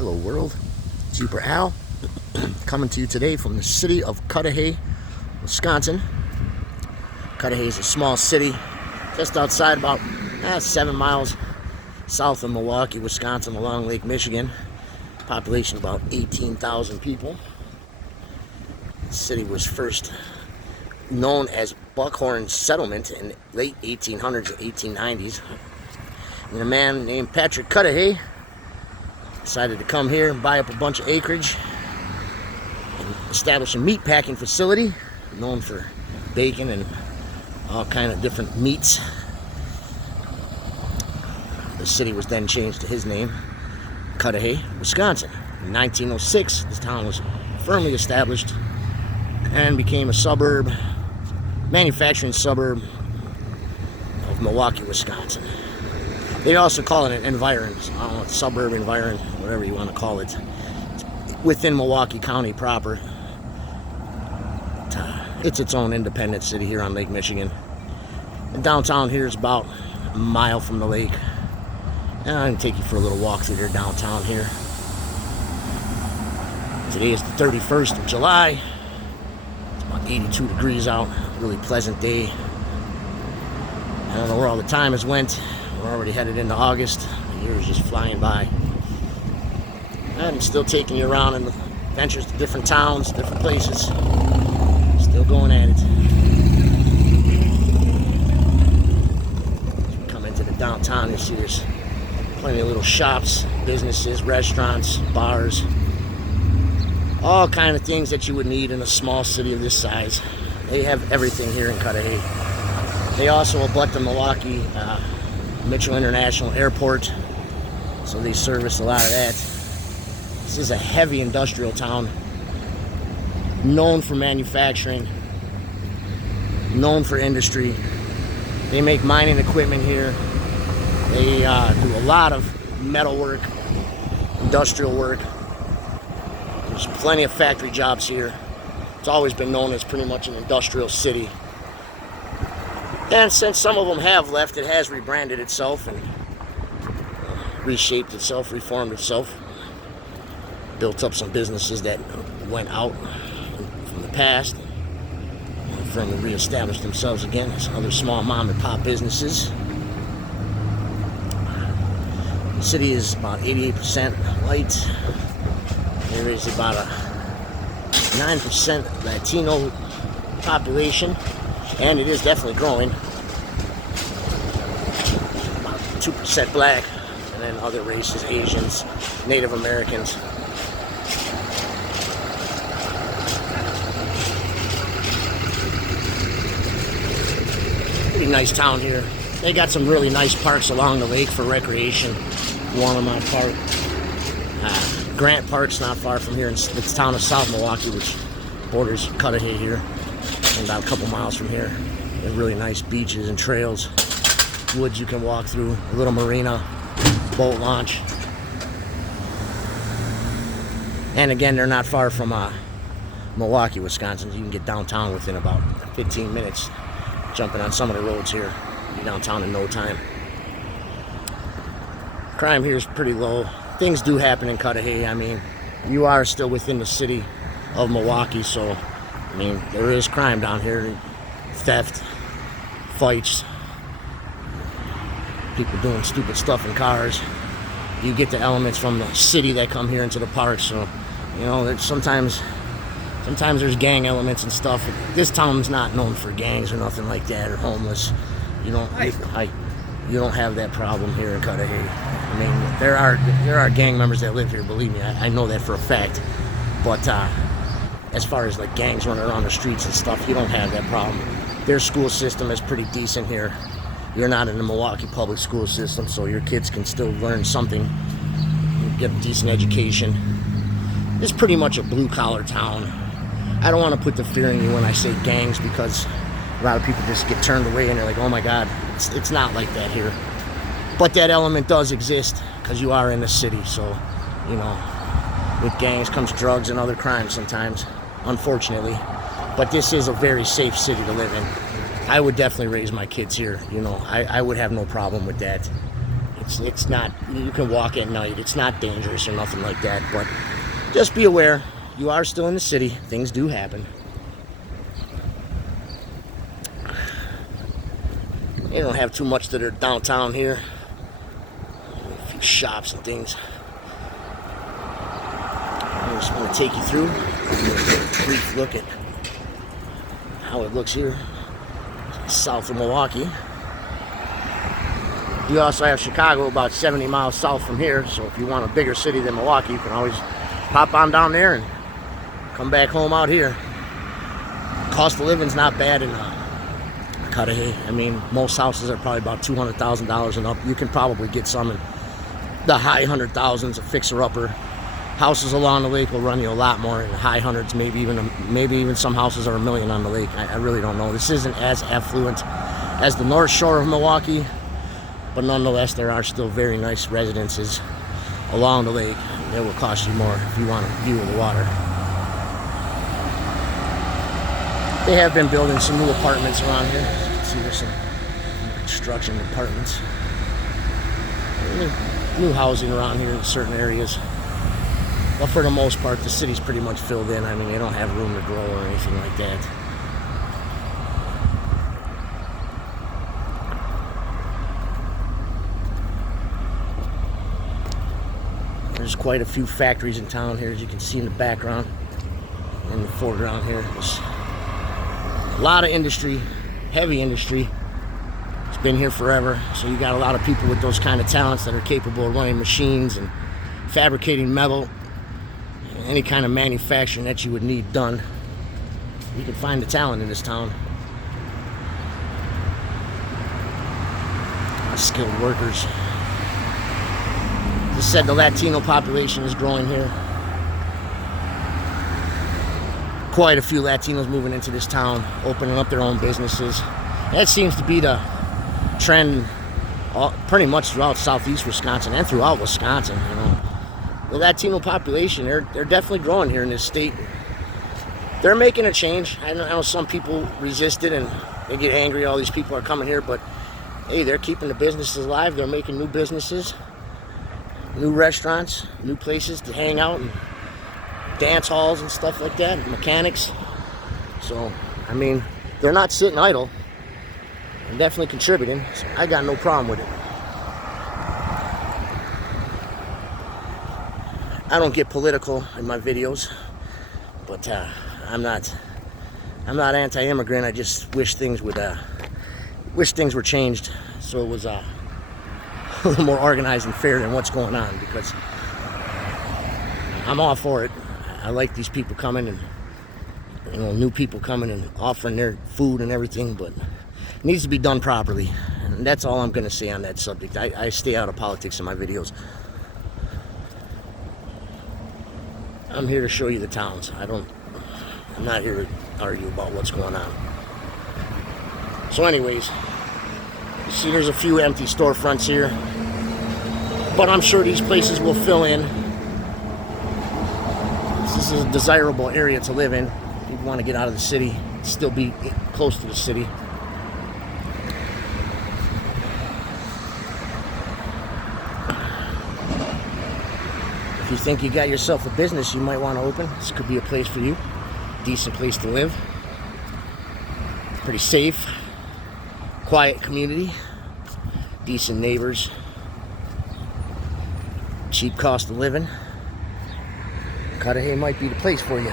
Hello world, Super Al, coming to you today from the city of Cudahy, Wisconsin. Cudahy is a small city just outside about 7 miles south of Milwaukee, Wisconsin, along Lake Michigan. Population about 18,000 people. The city was first known as Buckhorn Settlement in the late 1800s and 1890s. And a man named Patrick Cudahy decided to come here and buy up a bunch of acreage and establish a meat packing facility known for bacon and all kind of different meats. The city was then changed to his name, Cudahy, Wisconsin. In 1906, this town was firmly established and became a suburb, manufacturing suburb of Milwaukee, Wisconsin. They also call it an environ, I don't know, suburb environ, whatever you want to call it. It's within Milwaukee County proper. It's its own independent city here on Lake Michigan. And downtown here is about a mile from the lake. And I'm going to take you for a little walk through here downtown here. Today is the 31st of July. It's about 82 degrees out. Really pleasant day. I don't know where all the time has went. We're already headed into August. The year is just flying by. I'm still taking you around in the adventures to different towns, different places. Still going at it. As we come into the downtown, you see there's plenty of little shops, businesses, restaurants, bars. All kind of things that you would need in a small city of this size. They have everything here in Cudahy. They also abut the Milwaukee Mitchell International Airport, so they service a lot of that. This is a heavy industrial town, known for manufacturing, known for industry. They make mining equipment here. They do a lot of metal work, industrial work. There's plenty of factory jobs here. It's always been known as pretty much an industrial city. And since some of them have left, it has rebranded itself and reshaped itself, reformed itself, built up some businesses that went out from the past, and firmly reestablished themselves again as other small mom and pop businesses. The city is about 88% white. There is about a 9% Latino population. And it is definitely growing. About 2% black, and then other races, Asians, Native Americans. Pretty nice town here. They got some really nice parks along the lake for recreation. One of my park, Grant Park's not far from here in the town of South Milwaukee, which borders Cudahy here. About a couple miles from here. They have really nice beaches and trails, woods you can walk through, a little marina, boat launch. And again, they're not far from Milwaukee, Wisconsin. You can get downtown within about 15 minutes, jumping on some of the roads here. Be downtown in no time. Crime here is pretty low. Things do happen in Cudahy. I mean, you are still within the city of Milwaukee, so I mean, there is crime down here, theft, fights, people doing stupid stuff in cars. You get the elements from the city that come here into the park, so, you know, sometimes there's gang elements and stuff. This town's not known for gangs or nothing like that, or homeless. You don't have that problem here in Cudahy. I mean, there are gang members that live here, believe me, I know that for a fact, but as far as like gangs running around the streets and stuff, you don't have that problem. Their school system is pretty decent here. You're not in the Milwaukee public school system, so your kids can still learn something, get a decent education. It's pretty much a blue-collar town. I don't want to put the fear in you when I say gangs, because a lot of people just get turned away and they're like, oh my God, it's not like that here. But that element does exist because you are in the city, so, you know, with gangs comes drugs and other crimes sometimes, unfortunately. But this is a very safe city to live in. I would definitely raise my kids here. You know, I would have no problem with that. It's not, you can walk at night. It's not dangerous or nothing like that, but just be aware. You are still in the city. Things do happen. They don't have too much to their downtown here. A few shops and things. I just want to take you through a brief look at how it looks here south of Milwaukee. You also have Chicago about 70 miles south from here, so if you want a bigger city than Milwaukee, you can always pop on down there and come back home out here. Cost of living's not bad in Cudahy. I mean, most houses are probably about $200,000 and up. You can probably get some in the high 100,000s, a fixer-upper. Houses along the lake will run you a lot more in the high hundreds, maybe even some houses are $1 million on the lake. I really don't know. This isn't as affluent as the North Shore of Milwaukee, but nonetheless, there are still very nice residences along the lake. It will cost you more if you want a view of the water. They have been building some new apartments around here. As you can see, there's some construction apartments. New housing around here in certain areas. But for the most part, the city's pretty much filled in. I mean, they don't have room to grow or anything like that. There's quite a few factories in town here, as you can see in the background. In the foreground here, there's a lot of industry, heavy industry. It's been here forever, so you got a lot of people with those kind of talents that are capable of running machines and fabricating metal, any kind of manufacturing that you would need done. You can find the talent in this town. Skilled workers. As I said, the Latino population is growing here. Quite a few Latinos moving into this town, opening up their own businesses. That seems to be the trend pretty much throughout southeast Wisconsin and throughout Wisconsin. You know, the Latino population, they're definitely growing here in this state. They're making a change. I know some people resist it and they get angry. All these people are coming here, but hey, they're keeping the businesses alive. They're making new businesses, new restaurants, new places to hang out, and dance halls and stuff like that, mechanics. So, I mean, they're not sitting idle. They're definitely contributing. So I got no problem with it. I don't get political in my videos, but I'm not anti-immigrant. I just wish things would were changed so it was a little more organized and fair than what's going on, because I'm all for it. I like these people coming and, you know, new people coming and offering their food and everything, but it needs to be done properly. And that's all I'm going to say on that subject. I stay out of politics in my videos. I'm here to show you the towns. I'm not here to argue about what's going on. So anyways, you see there's a few empty storefronts here, but I'm sure these places will fill in. This is a desirable area to live in. If you want to get out of the city, still be close to the city. If you think you got yourself a business you might want to open, this could be a place for you. Decent place to live. Pretty safe. Quiet community. Decent neighbors. Cheap cost of living. Cudahy might be the place for you.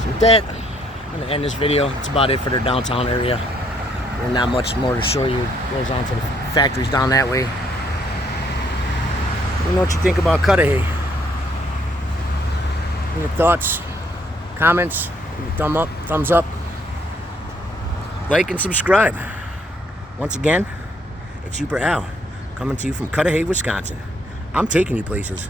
So with that, I'm going to end this video. That's about it for their downtown area. There's not much more to show you. It goes on to the factories down that way. Let me know what you think about Cudahy. Any thoughts, comments, thumbs up, like and subscribe. Once again, it's Super Al, coming to you from Cudahy, Wisconsin. I'm taking you places.